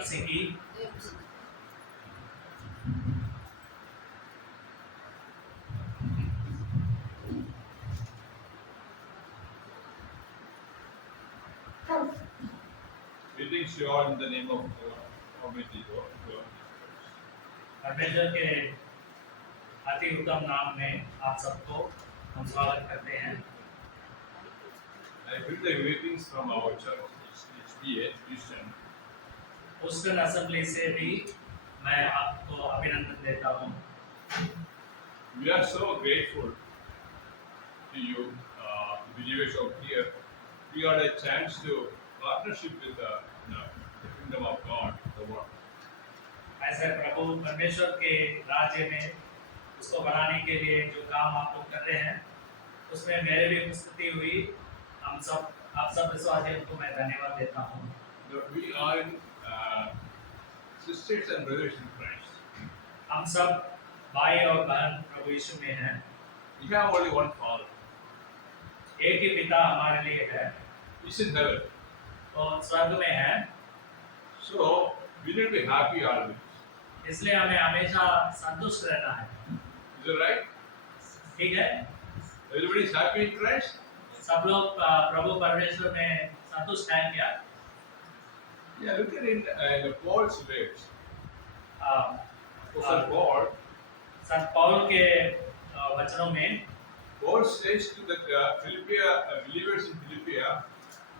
मसीह की। Greetings to you all in the name of Almighty God. परमेश्वर के अति उत्तम नाम में आप सबको हम स्वागत करते हैं। I bring the greetings from our church, HBA Christian. Houston assembly से भी मैं आपको अभिनंदन देता हूँ। We are so grateful to you, believers out here. We got a chance to partnership with the kingdom of God, the world. ऐसे प्रभु परमेश्वर के राज्य में उसको बनाने के लिए जो काम आप लोग कर रहे हैं उसमें मेरे भी उपस्थिति हुई। आप सब विश्वासियों को मैं धन्यवाद देता हूँ। We are sisters and brothers in Christ. हम सब भाई और बहन प्रभु यीशु में हैं। We have only one Father. एक ही पिता हमारे लिए है, He's in heaven. तो स्वर्ग में है। So we need to be happy always. इसलिए हमें हमेशा संतुष्ट रहना है। Is it right? ठीक है? Everybody is happy in Christ? सब लोग प्रभु परमेश्वर में संतुष्ट हैं क्या? Yeah, look at in Paul's words. A, Paul, संत पौल के वचनों में Paul says to the believers in Philippia,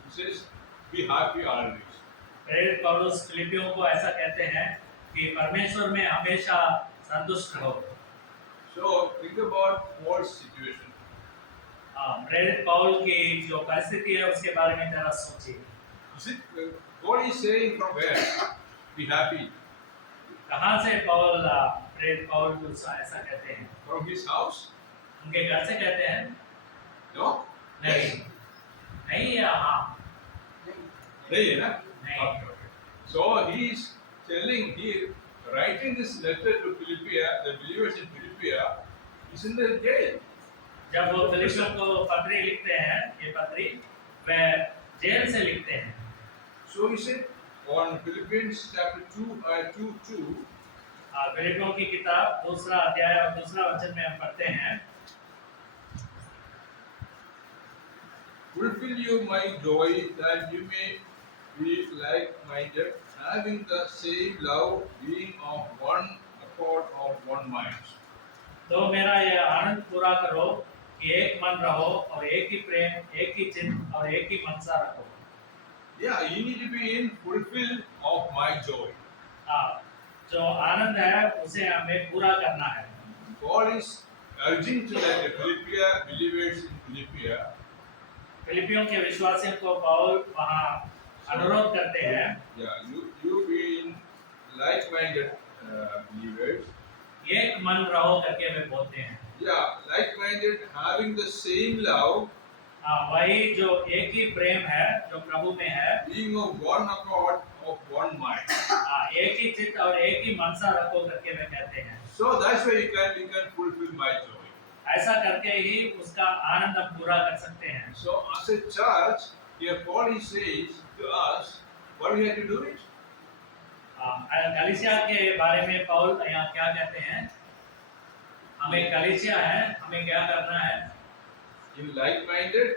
he says, be happy always. प्रेरित पौलुस फिलिपियों को ऐसा कहते हैं कि परमेश्वर में हमेशा संतुष्ट रहो। So think about Paul's situation. प्रेरित पौल की जो परिस्थिति है उसके बारे में जरा सोचिए। Is it, what is saying from where? Be happy. कहाँ से पौल प्रेरित पौल को ऐसा कहते हैं? From his house? उनके घर से कहते हैं? No? नहीं, नहीं या हाँ? नहीं, ना? नहीं। Okay, okay. So he is telling here, writing this letter to Philippia, the believers in Philippia, is in the jail. जब वो फिलिपियों को पत्री लिखते हैं, ये पत्री वे जेल से लिखते हैं। So he said on Philippians chapter 2:2. फिलिपियों की किताब 2 अध्याय और 2 वचन में हम पढ़ते हैं। Fulfill you my joy that you may be like-minded, having the same love, being of one accord, of one mind. तो मेरा ये आनंद पूरा करो कि एक मन रहो और एक ही प्रेम, एक ही चित्त और एक ही मनसा रखो। Yeah, you need to be in fulfill of my joy. जो आनंद है उसे हमें पूरा करना है। Paul is urging to the believers in Philippia. फिलिपियों के विश्वासियों को पौल वहाँ अनुरोध करते हैं। Yeah, you be in like-minded believers. एक मन रहो करके वे बोलते हैं। Yeah, like-minded, having the same love. वही जो एक ही प्रेम है जो प्रभु में है। Being of one accord, of one mind. एक ही चित्त और एक ही मनसा रखो करके वे कहते हैं। So that's why you can fulfill my joy. ऐसा करके ही उसका आनंद हम पूरा कर सकते हैं। So as a church, here Paul says to us, what we have to do it? कलीसिया के बारे में पौल यहाँ क्या कहते हैं? हमें कलीसिया है, हमें क्या करना है? In like-minded,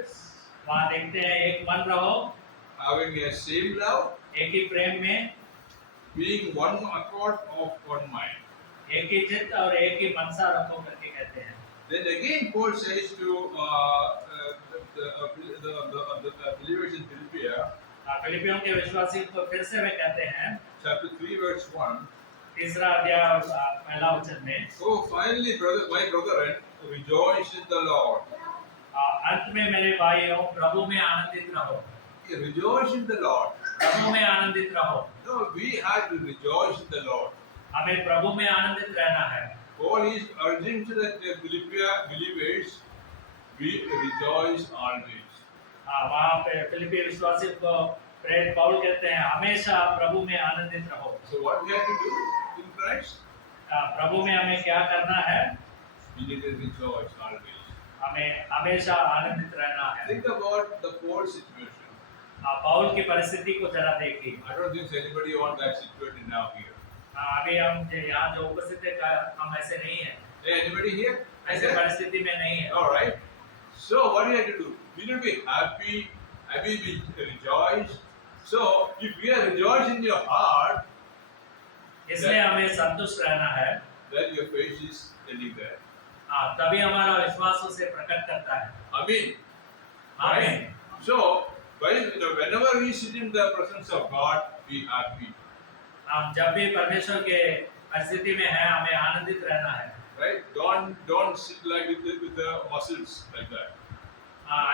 वहाँ देखते हैं एक मन रहो, having a same love, एक ही प्रेम में, being one accord, of one mind. एक ही चित्त और एक ही मनसा रखो करके कहते हैं। Then again Paul says to the believers in Philippia, फिलिपियों के विश्वासियों को फिर से वे कहते हैं, chapter 3 verse 1. 3 अध्याय पहला वचन में, So finally, my brethren, rejoice in the Lord. अंत में मेरे भाइयों प्रभु में आनंदित रहो। Rejoice in the Lord. प्रभु में आनंदित रहो। No, we have to rejoice in the Lord. हमें प्रभु में आनंदित रहना है। Paul is urging to the Philippia believers, we rejoice always. वहाँ पे फिलिपी विश्वासियों को प्रेरित पौल कहते हैं हमेशा प्रभु में आनंदित रहो। So what we have to do in Christ? प्रभु में हमें क्या करना है? We need to rejoice always. हमें हमेशा आनंदित रहना है। Think about the Paul situation. पाउल की परिस्थिति को जरा देखिए। I don't think anybody on that situation now here. अभी हम यहाँ जो उपस्थित है हम ऐसे नहीं है, Hey, anybody here? ऐसे परिस्थिति में नहीं है। All right. So what do you have to do? We need to be happy, be rejoice. So if we are rejoiced in your heart, इसलिए हमें संतुष्ट रहना है। then your faith is telling that. तभी हमारा विश्वास उसे प्रकट करता है। Amen. आमीन। So whenever we sit in the presence of God, be happy. हम जब भी परमेश्वर के परिस्थिति में हैं, हमें आनंदित रहना है। Right? Don't sit like with the muscles like that.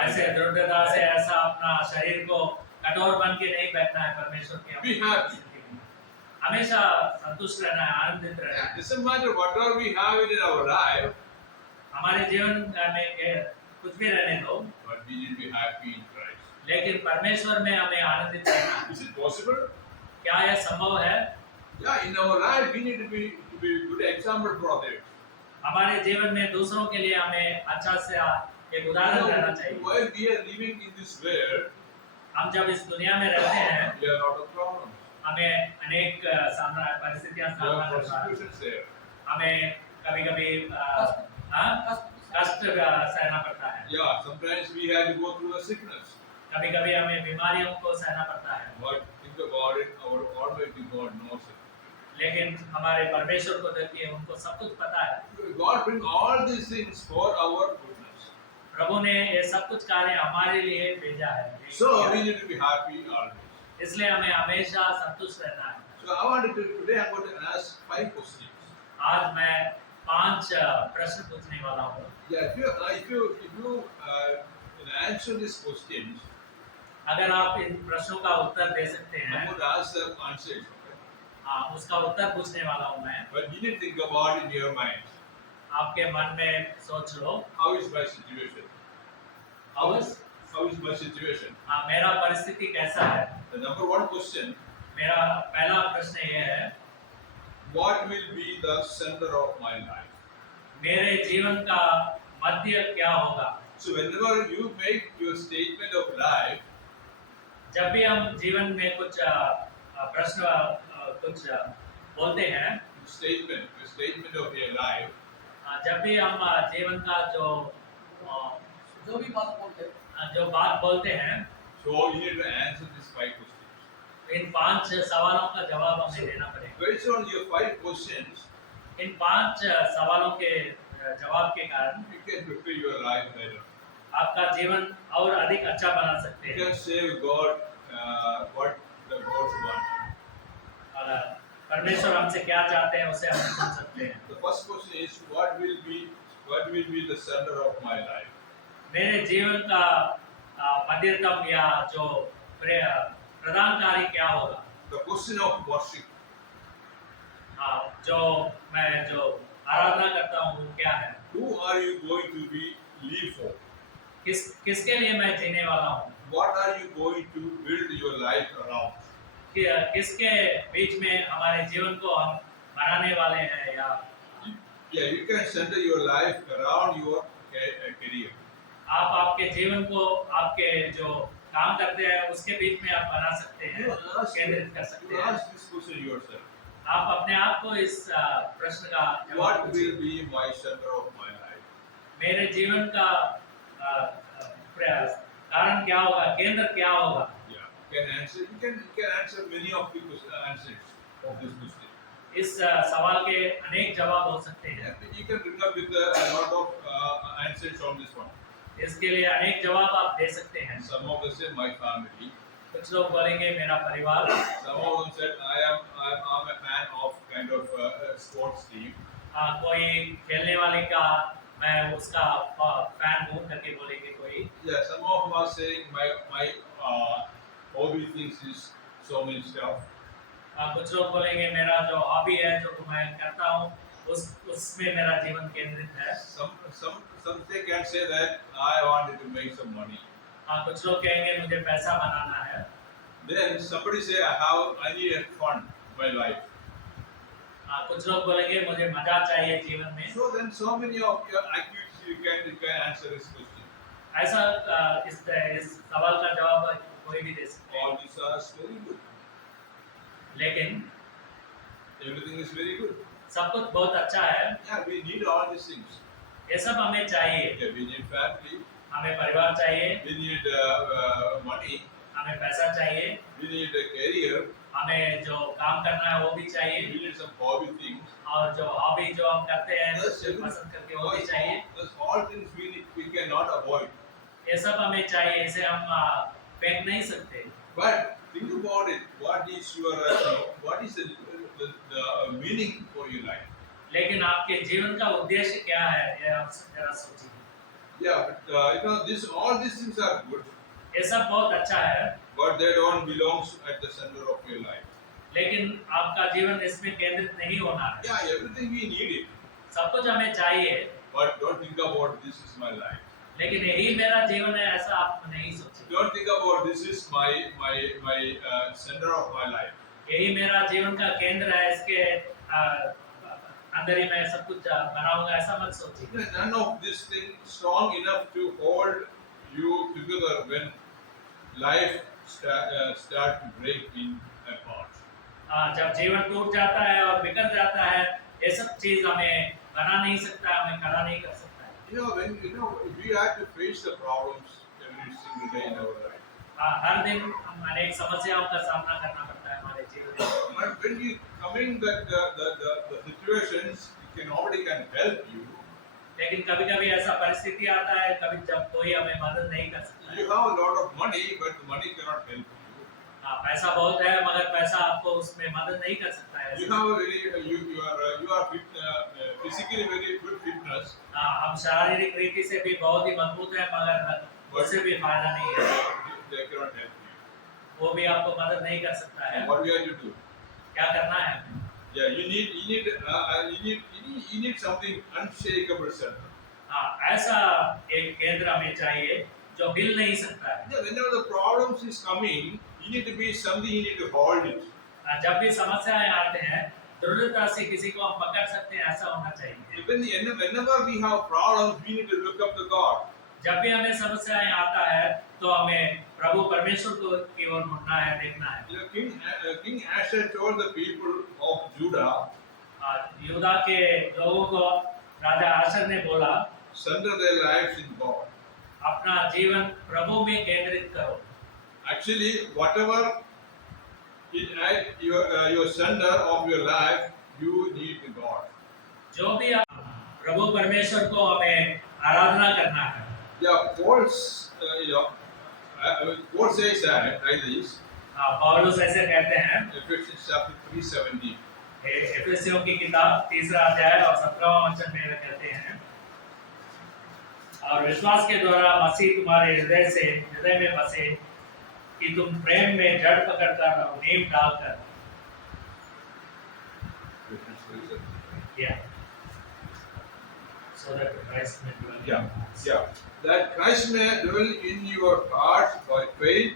ऐसे दृढ़ता से ऐसा अपना शरीर को कठोर बन के नहीं बैठना है परमेश्वर के Be happy. हमेशा संतुष्ट रहना है, आनंदित रहना है। It doesn't matter whatever we have in our life, हमारे जीवन में कुछ भी रहने दो, but we need to be happy in Christ. लेकिन परमेश्वर में हमें आनंदित रहना है। Is it possible? क्या यह संभव है? Yeah, in our life we need to be good example for others. हमारे जीवन में दूसरों के लिए हमें अच्छा से एक उदाहरण रहना चाहिए। While we are living in this world, हम जब इस दुनिया में रहते हैं, we have a lot of problems. हमें अनेक परिस्थितियां There सामना are करना है। persecutions there. हमें कभी-कभी कष्ट सहना पड़ता है। Yeah, sometimes we have to go through a sickness. कभी-कभी हमें बीमारियों को सहना पड़ता है। But think about it, our Almighty God knows it. लेकिन हमारे परमेश्वर को देखिए, उनको सब कुछ पता है। God bring all these things for our goodness. प्रभु ने ये सब कुछ कार्य हमारे लिए भेजा है। So we need to be happy always. इसलिए हमें हमेशा संतुष्ट रहना है। So I wanted to today I'm going to ask 5 questions. आज मैं 5 प्रश्न पूछने वाला हूँ। Yeah, if you answer these questions, अगर आप इन प्रश्नों का उत्तर दे सकते I'm हैं, going to ask the answers. उसका उत्तर पूछने वाला हूँ मैं। But you need to think about it in your mind. आपके मन में सोच लो, How is my situation? How is? How is my situation? मेरा परिस्थिति कैसा है? The number 1 question, मेरा पहला प्रश्न ये है, what will be the center of my life? मेरे जीवन का मध्य क्या होगा? So whenever you make your statement of life, जब भी हम जीवन में कुछ प्रश्न कुछ बोलते हैं, statement of your life, जब भी हम जीवन का जो बात बोलते हैं, so you need to answer these 5 questions. इन 5 सवालों का जवाब हमें देना पड़ेगा। Based on your 5 questions, इन 5 सवालों के जवाब के कारण you can prepare your life better. आपका जीवन और अधिक अच्छा बना सकते You हैं। can say with God what the gods want. और परमेश्वर हमसे क्या चाहते हैं उसे हम सुन सकते हैं। The first question is what will be the center of my life? मेरे जीवन का मध्यतम या जो प्रधान कार्य क्या होगा? The question of worship. जो मैं जो आराधना करता हूँ वो क्या है? Who are you going to be live for? किसके लिए मैं जीने वाला हूँ? What are you going to build your life around? किसके बीच में हमारे जीवन को हम बनाने वाले हैं या Yeah, you can center your life around your career. आप आपके जीवन को आपके जो काम करते हैं उसके बीच में आप बना सकते हैं, केंद्रित कर सकते हैं। Ask this question yourself. आप अपने आप को इस प्रश्न का जवाब What पूछिए। will be my center of my life? मेरे जीवन का प्रयास कारण क्या होगा, केंद्र क्या होगा? Yeah, you can answer many of the answers of this question. इस सवाल के अनेक जवाब हो सकते हैं। You can bring up with a lot of answers on this one. इसके लिए अनेक जवाब आप दे सकते हैं। Some of them say my family. कुछ लोग बोलेंगे मेरा परिवार। Some of them said I'm a fan of kind of sports team. कोई खेलने वाले का मैं उसका फैन हूँ करके बोलेंगे कोई। Yeah, some of them are saying my hobby things is so many stuff. कुछ लोग बोलेंगे मेरा जो हॉबी है जो मैं करता हूँ उसमें मेरा जीवन केंद्रित है। Some they can say that I wanted to make some money. कुछ लोग कहेंगे मुझे पैसा बनाना है। Then somebody say I need a fun in my life. कुछ लोग बोलेंगे मुझे मजा चाहिए जीवन में। So then so many of your activities you can answer this question. ऐसा इस सवाल का जवाब कोई भी दे सकता है। लेकिन everything is very good. सब कुछ बहुत अच्छा है, Yeah, we need all these things. ये सब हमें चाहिए। Yeah, we need family, हमें परिवार चाहिए, we need money, हमें पैसा चाहिए, we need a career, हमें जो काम करना है वो भी चाहिए, we need some hobby things. और जो हॉबी जो हम करते हैं That's everything. पसंद करके वो भी चाहिए। That's all things we need, we cannot avoid. ये सब हमें चाहिए, इसे हम फेंक नहीं सकते। But think about it. What is your what is the meaning for your life? लेकिन आपके जीवन का उद्देश्य क्या है, ये आप जरा सोचिए। Yeah, but this all these things are good, ये सब बहुत अच्छा है, but they don't belong at the center of your life. लेकिन आपका जीवन इसमें केंद्रित नहीं होना है। Yeah, everything we need it, सब कुछ हमें चाहिए, but don't think about this is my life. लेकिन यही मेरा जीवन है ऐसा आप नहीं सोचिए। Don't think about this is my center of my life. यही मेरा जीवन का केंद्र है, इसके अंदर ही मैं सब कुछ बनाऊंगा, ऐसा मत सोचिए। None of this thing strong enough to hold you together when life start to break in apart. जब जीवन टूट जाता है और बिखर जाता है, ये सब चीज हमें बना नहीं सकता, हमें खड़ा नहीं कर सकता है। When we have to face the problems every single day in our life. हर दिन हम अनेक समस्याओं का सामना करना पड़ता है हमारे जीवन में। But when you coming that the situations nobody can help you. लेकिन कभी-कभी ऐसा परिस्थिति आता है, कभी जब कोई हमें मदद नहीं कर सकता। You have a lot of money, but the money cannot help you. पैसा बहुत है, मगर पैसा आपको उसमें मदद नहीं कर सकता है। You have a very you are fit, physically very good fitness. हम शारीरिक रीति से भी बहुत ही मजबूत हैं, मगर उससे भी फायदा नहीं है। They cannot help you. वो भी आपको मदद नहीं कर सकता है। What we have to do? क्या करना है? Yeah, you need something unshakable center. ऐसा एक केंद्र हमें चाहिए जो हिल नहीं सकता है। Yeah, whenever the problems is coming, you need to be something. You need to hold it. जब भी समस्याएं आते हैं, दृढ़ता से किसी को हम पकड़ सकते हैं, ऐसा होना चाहिए। Whenever we have problems, we need to look up to God. जब भी हमें समस्याएं आता है, तो हमें प्रभु परमेश्वर को की ओर मुड़ना है, देखना है। King Asa told the people of Judah, यहूदा के लोगों को राजा आशर ने बोला, center their lives in God. अपना जीवन प्रभु में केंद्रित करो। Actually, whatever is at your center of your life, you need God. जो भी प्रभु परमेश्वर को हमें आराधना करना है। Yeah, Paul says that like this. पौलुस ऐसे कहते हैं, Ephesians chapter 3:17. एफेसियों की किताब 3 अध्याय और 17वां वचन में कहते हैं, और विश्वास के द्वारा मसीह तुम्हारे हृदय में बसे कि तुम प्रेम में जड़ पकड़कर और नींव डालकर so that Christ may dwell in your hearts. That Christ may dwell in your hearts by faith,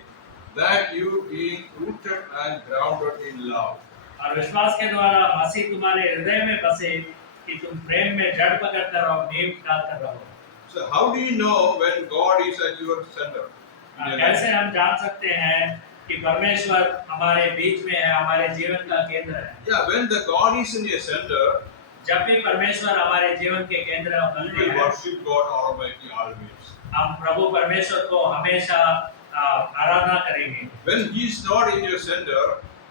that you being rooted and grounded in love. और विश्वास के द्वारा मसीह तुम्हारे हृदय में बसे कि तुम प्रेम में जड़ पकड़कर और नींव डालकर रहो। So how do you know when God is at your center? कैसे हम जान सकते हैं कि परमेश्वर हमारे बीच में है, हमारे जीवन का केंद्र है? Yeah, when the God is in your center, जब भी परमेश्वर हमारे जीवन के केंद्र you बनते will हैं, worship God Almighty always. हम प्रभु परमेश्वर को हमेशा आराधना करेंगे। When He is not in your center,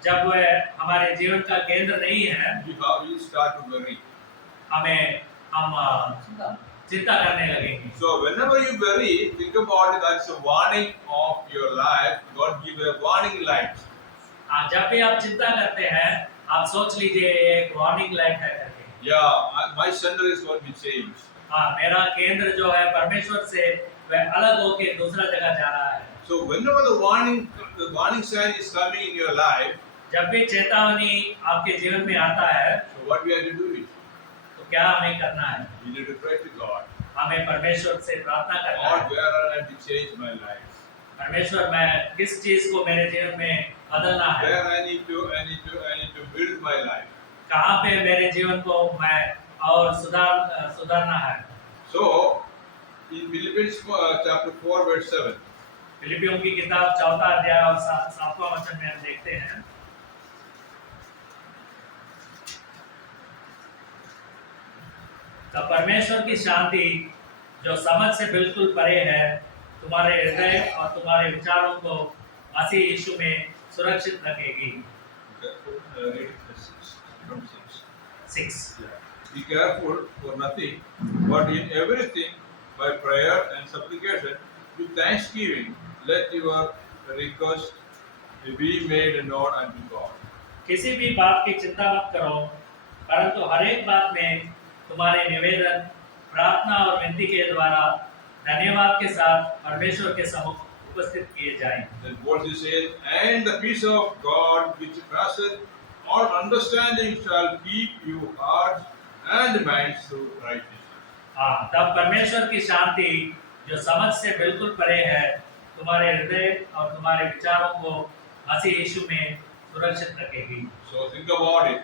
जब वह हमारे जीवन का केंद्र नहीं है, you start to worry. हम चिंता करने लगेंगे। So whenever you worry, think about it. That's a warning of your life. God give a warning light. जब भी आप चिंता करते हैं, आप सोच लीजिए एक वार्निंग लाइट है करके। Yeah, my center is going to be changed. मेरा केंद्र जो है परमेश्वर से वह अलग होके दूसरा जगह जा रहा है। So whenever the warning sign is coming in your life, जब भी चेतावनी आपके जीवन में आता है, so what we have to do is, तो क्या हमें करना है? we need to pray to God. हमें परमेश्वर से प्रार्थना करना God, है। where I have to change my life? परमेश्वर, मैं किस चीज को मेरे जीवन में बदलना है? Where I need to build my life. कहाँ पे मेरे जीवन को मैं और सुधारना है? So in Philippians chapter 4 verse 7. फिलिपियों की किताब 4 अध्याय और 7वां वचन में हम देखते हैं, तो परमेश्वर की शांति जो समझ से बिल्कुल परे है तुम्हारे हृदय और तुम्हारे विचारों को मसीह यीशु में सुरक्षित रखेगी। Read from 6. 6 Yeah. Be careful for nothing, but in everything, by prayer and supplication, with thanksgiving, let your request be made known unto God. किसी भी बात की चिंता मत करो, परंतु हर एक बात में तुम्हारे निवेदन प्रार्थना और विनती के द्वारा धन्यवाद के साथ परमेश्वर के सम्मुख उपस्थित किए जाएं। Then verse says, and the peace of God which passeth all understanding shall keep your hearts and minds through Christ Jesus. हाँ, तब परमेश्वर की शांति जो समझ से बिल्कुल परे है तुम्हारे हृदय और तुम्हारे विचारों को मसीह यीशु में सुरक्षित रखेगी। So think about it.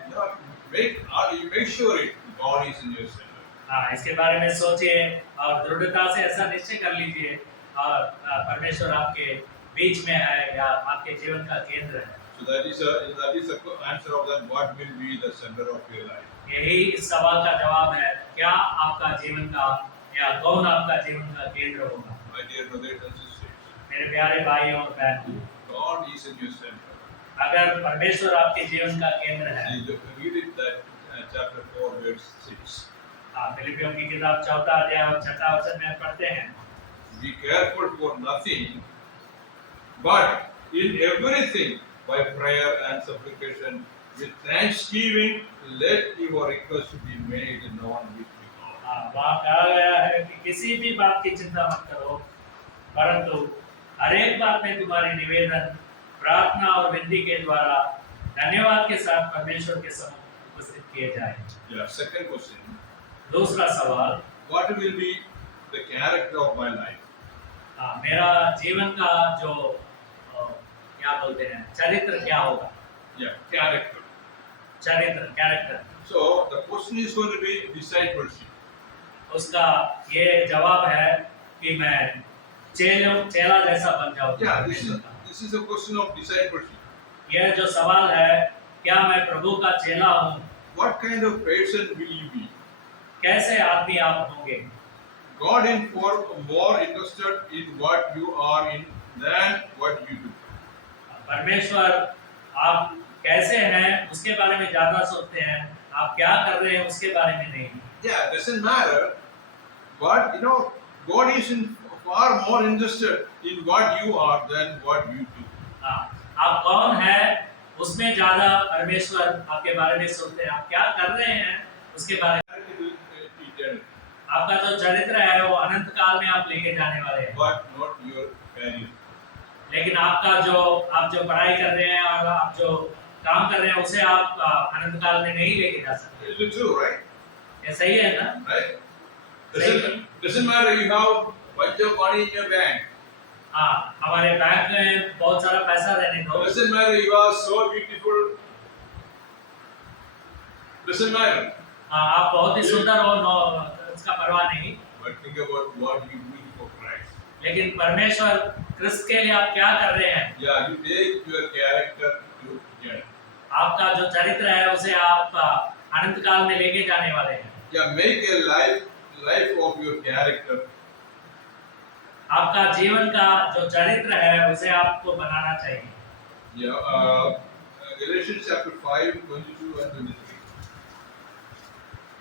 Make sure it God is in your center. हाँ, इसके बारे में सोचिए और दृढ़ता से ऐसा निश्चय कर लीजिए और परमेश्वर आपके बीच में है या आपके जीवन का केंद्र है। So that is the answer of that. What will be the center of your life? यही इस सवाल का जवाब है, क्या आपका जीवन का या कौन आपका जीवन का केंद्र होगा। My dear brothers and sisters, मेरे प्यारे भाई और बहन, God is in your center. अगर परमेश्वर आपके जीवन का केंद्र है, Read it that chapter 4 verse 6. हाँ, फिलिपियों की किताब 4 अध्याय और 6 वचन में पढ़ते हैं, Be careful for nothing, but in everything by prayer and supplication with thanksgiving let your request be made known with God. हाँ, वहाँ कहा गया है कि किसी भी बात की चिंता मत करो, परंतु हर एक बात में तुम्हारी निवेदन प्रार्थना और विनती के द्वारा धन्यवाद के साथ परमेश्वर के सम्मुख उपस्थित किए जाए। Yeah. Second question: दूसरा सवाल, what will be the character of my life? हाँ, मेरा जीवन का जो क्या बोलते हैं चरित्र क्या होगा। Yeah, character. चरित्र, character. So the question is going to be discipleship. उसका ये जवाब है कि मैं चेला जैसा बन जाऊं। Yeah, this is a question of discipleship. यह जो सवाल है, क्या मैं प्रभु का चेला हूँ? What kind of person will you be? कैसे आदमी आप होंगे? God is more interested in what you are in than what you do. परमेश्वर आप कैसे हैं उसके बारे में ज्यादा सोचते हैं, आप क्या कर रहे हैं उसके बारे में नहीं। Yeah, doesn't matter. But you know, God is far more interested in what you are than what you do. हाँ, आप कौन हैं उसमें ज्यादा परमेश्वर आपके बारे में सोचते हैं, आप क्या कर रहे हैं उसके बारे में। आपका जो चरित्र है वो अनंत काल में आप लेके जाने वाले हैं। But not your career. लेकिन आप जो पढ़ाई कर रहे हैं और आप जो काम कर रहे हैं उसे आप अनंत काल में नहीं लेके जा सकते। Is it true, right? ये सही है ना? Right? Doesn't matter you have bunch of money in your bank. हाँ, हमारे बैंक में बहुत सारा पैसा रहने दो। Doesn't matter you are so beautiful. Doesn't matter. हाँ, आप बहुत ही सुंदर हो, उसका परवाह नहीं। But think about what you do for Christ. लेकिन परमेश्वर क्रिस्त के लिए आप क्या कर रहे हैं? Yeah, you take your character to heaven. आपका जो चरित्र है उसे आप अनंत काल में लेके जाने वाले हैं। Yeah, make a life of your character. आपका जीवन का जो चरित्र है उसे आपको बनाना चाहिए। Yeah, Galatians chapter 5, 22 and 23.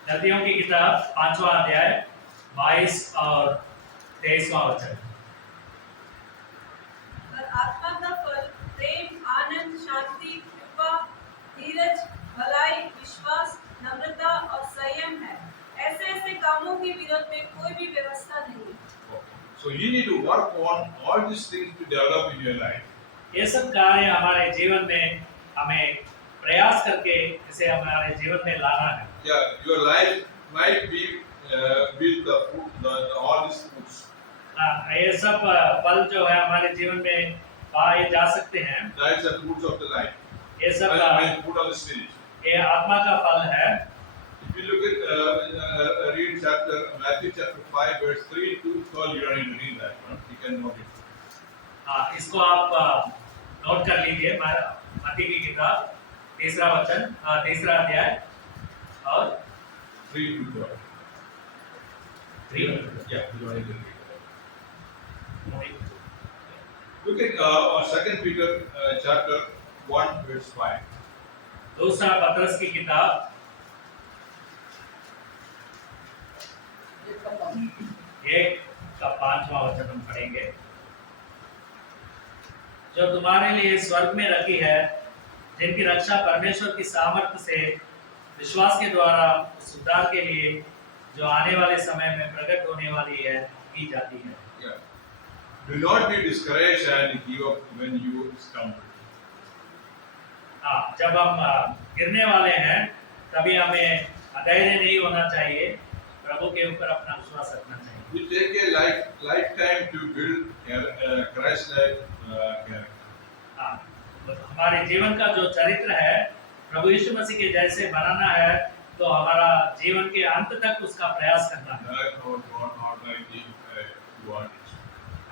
गलतियों की किताब 5वां अध्याय 22 और 23वां वचन। पर आत्मा का फल प्रेम, आनंद, शांति, कृपा, धीरज, भलाई, विश्वास, नम्रता और संयम है। ऐसे कामों के विरोध में कोई भी व्यवस्था नहीं। So you need to work on all these things to develop in your life. ये सब कार्य हमारे जीवन में हमें प्रयास करके इसे हमारे जीवन में लाना है। Yeah, your life might be with the fruit, all these fruits. ये सब फल जो है हमारे जीवन में पाए जा सकते हैं। That's the fruits of the life. ये सब fruit of the spirit. ये आत्मा का फल है। If you look at read Matthew chapter 5 verse 3 to 12, you don't need to read that one. You can note it. हाँ, इसको आप नोट कर लीजिए। मत्ती की किताब 3 अध्याय और 3 to 12. 3 Yeah, joining the Look at 2 Peter chapter 1 verse 5. दूसरा पतरस की किताब 1 का 5वां वचन हम पढ़ेंगे। जो तुम्हारे लिए स्वर्ग में रखी है, जिनकी रक्षा परमेश्वर की सामर्थ्य से विश्वास के द्वारा उस उद्धार के लिए जो आने वाले समय में प्रकट होने वाली है की जाती है। Yeah. Do not be discouraged and give up when you stumble. जब हम गिरने वाले हैं तभी हमें अधैर्य नहीं होना चाहिए, प्रभु के ऊपर अपना विश्वास रखना चाहिए। We take a lifetime to build Christ-like character. हमारे जीवन का जो चरित्र है प्रभु यीशु मसीह के जैसे बनाना है, तो हमारा जीवन के अंत तक उसका प्रयास करना है। That our God Almighty wants.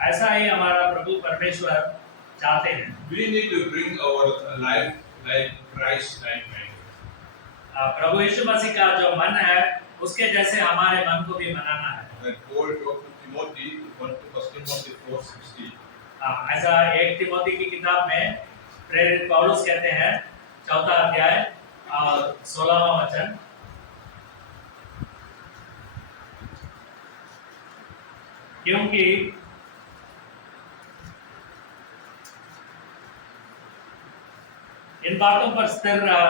ऐसा ही हमारा प्रभु परमेश्वर चाहते हैं। We need to bring our life like Christ-like mind. प्रभु यीशु मसीह का जो मन है उसके जैसे हमारे मन को भी बनाना है। And Paul talked to Timothy, 1 Timothy 4:16. ऐसा 1 तिमोथी की किताब में प्रेरित पौलुस कहते हैं, 4 अध्याय और 16वां वचन, क्योंकि इन बातों पर स्थिर रह,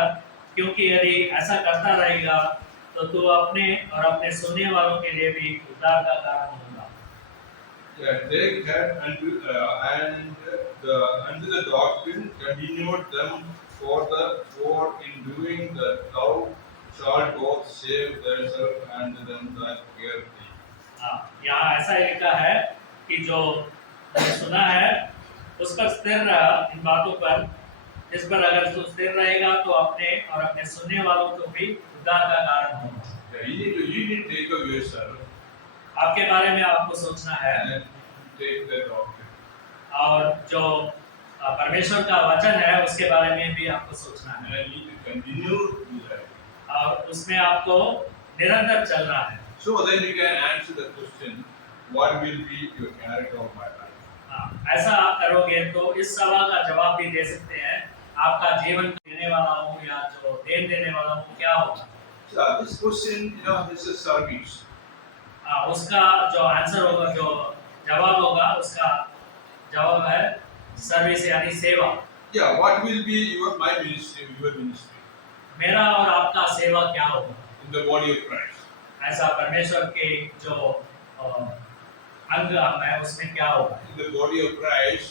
क्योंकि यदि ऐसा करता रहेगा तो तू अपने और अपने सुनने वालों के लिए भी उद्धार का कारण होगा। Yeah, take heed unto the doctrine, continue them for in doing that thou shalt both save thyself and them that hear thee. यहाँ ऐसा लिखा है कि जो सुना है उस पर स्थिर रहा, इन बातों पर, जिस पर अगर तू स्थिर रहेगा तो अपने और अपने सुनने वालों को भी उद्धार का कारण होगा। Yeah, you need to take of yourself आपके बारे में आपको सोचना है and take the doctrine. और जो परमेश्वर का वचन है उसके बारे में भी आपको सोचना है, And you need to continue to that. और उसमें आपको निरंतर चलना है। So then you can answer the question, what will be your character of my life? ऐसा आप करोगे तो इस सवाल का जवाब भी दे सकते हैं, आपका जीवन देने वाला हूँ या जो देने वाला हूँ क्या होगा। So this question, this is service. उसका जो आंसर होगा, जो जवाब होगा, उसका जवाब है सर्विस यानी सेवा। Yeah, what will be my ministry, your ministry मेरा और आपका सेवा क्या होगा in the body of Christ? ऐसा परमेश्वर के जो अंग है उसमें क्या होगा। In the body of Christ,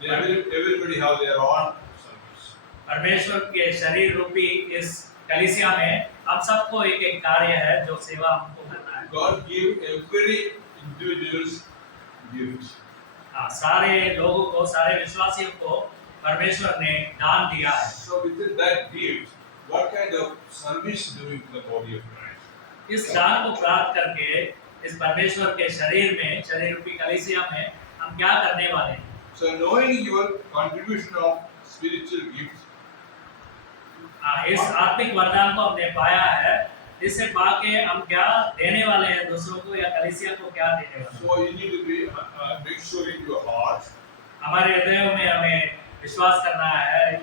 everybody have their own service. परमेश्वर के शरीर रूपी इस कलीसिया में हम सबको एक एक कार्य है जो सेवा हमको करना है। God give every individual's gifts. सारे लोगों को, सारे विश्वासियों को परमेश्वर ने दान दिया है। So within that gift, what kind of service doing to the body of Christ? इस दान को प्राप्त करके इस परमेश्वर के शरीर में, शरीर रूपी कलीसिया में हम क्या करने वाले हैं। So knowing your contribution of spiritual gifts, इस आत्मिक वरदान को हमने पाया है, इससे पाके हम क्या देने वाले हैं दूसरों को या कलीसिया को क्या देने वाले हैं। so you need to be make sure in your heart, हमारे हृदयों में हमें विश्वास करना है,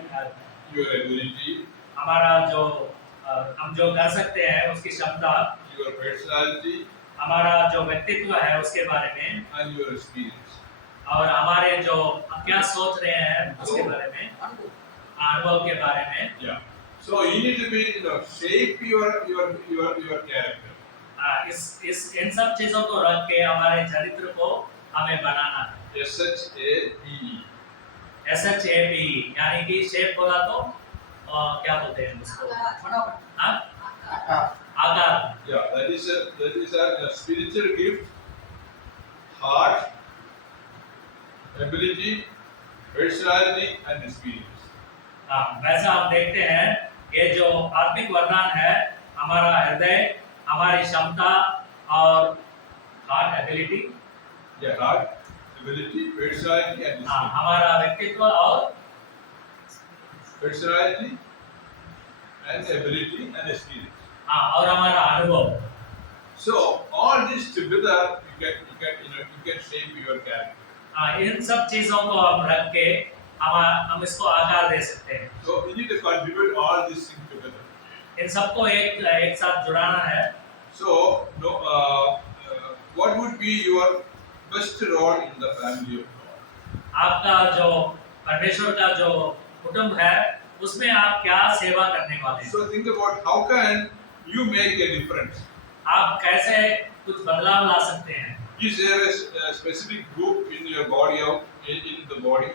your ability, हमारा जो हम जो कर सकते हैं उसकी क्षमता, your personality, हमारा जो व्यक्तित्व है उसके बारे में, and your experience. और हमारे जो हम क्या सोच रहे हैं उसके बारे में, अनुभव के बारे में। Yeah. So you need to be, shape your character. इन सब चीजों को रख के हमारे चरित्र को हमें बनाना है। SHAPE. SHAPE यानी कि शेप बोला तो क्या बोलते हैं उसको, आकार। Yeah, that is a spiritual gift, heart, ability, personality, and experience. वैसा हम देखते हैं ये जो आत्मिक वरदान है, हमारा हृदय, हमारी क्षमता और heart ability, Heart, ability, personality, and experience. हमारा व्यक्तित्व और Personality, and ability, and experience. और हमारा अनुभव। So all this together, you can shape your character. इन सब चीजों को हम रख के हम इसको आकार दे सकते हैं। So you need to contribute all these things together. इन सबको एक साथ जुड़ाना है। So what would be your best role in the family of God? आपका जो परमेश्वर का जो कुटुंब है उसमें आप क्या सेवा करने वाले हैं? So think about how can you make a difference. आप कैसे कुछ बदलाव ला सकते हैं? Is there a specific group in your body or in the body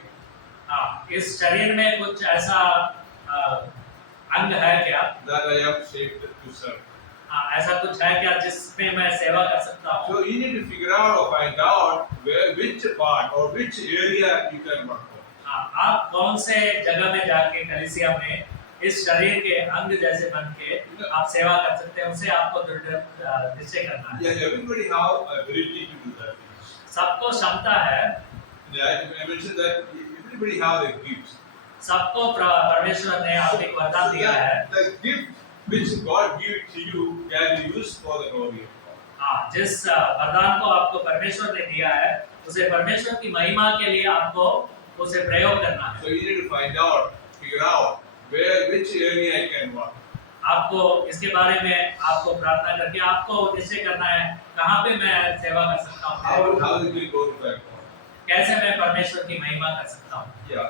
इस शरीर में कुछ ऐसा अंग है क्या? that I am shaped to serve? ऐसा कुछ है क्या जिसमें मैं सेवा कर सकता हूँ? So you need to figure out or find out which part or which area you can work on. आप कौन से जगह में जाके कलीसिया में इस शरीर के अंग जैसे बन के आप सेवा कर सकते हैं, उसे आपको निश्चय करना है। Yeah, everybody have ability to do that. सबको क्षमता है, I mentioned that everybody have the gifts. सबको परमेश्वर ने आत्मिक वरदान दिया है। The gift which God gives to you can be used for the glory of God. जिस वरदान को आपको परमेश्वर ने दिया है उसे परमेश्वर की महिमा के लिए आपको उसे प्रयोग करना है। So you need to find out, figure out which area I can work. आपको इसके बारे में आपको प्रार्थना करके आपको निश्चय करना है कहाँ पे मैं सेवा कर सकता हूँ, How it will go to that God. कैसे मैं परमेश्वर की महिमा कर सकता हूँ। Yeah,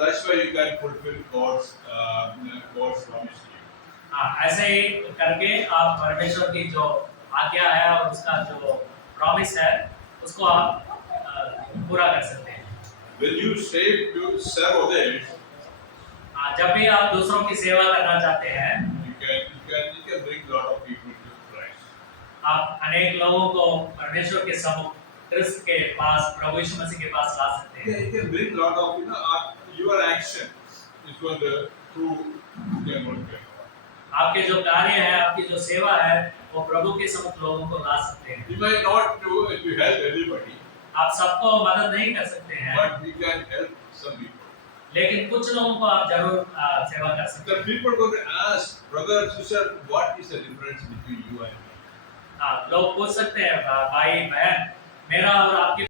that's why you can fulfill God's promise to you. ऐसे ही करके आप परमेश्वर की जो आज्ञा है और उसका जो प्रॉमिस है उसको आप पूरा कर सकते हैं। When you save to serve others, जब भी आप दूसरों की सेवा करना चाहते हैं you can bring a lot of people to Christ. आप अनेक लोगों को परमेश्वर के सम्मुख क्रिस्त के पास प्रभु यीशु मसीह के पास ला सकते हैं। Yeah, you can bring a lot of your action is going to prove you can work with God. आपके जो कार्य है, आपकी जो सेवा है, वो प्रभु के सम्मुख लोगों को ला सकते हैं। You might not do it to help everybody, आप सबको मदद नहीं कर सकते हैं, but you can help some people. लेकिन कुछ लोगों को आप जरूर सेवा कर सकते The हैं। people are going to ask, brother, sister, what is the difference between you and me? लोग पूछ सकते हैं भाई बहन, मेरा और आपके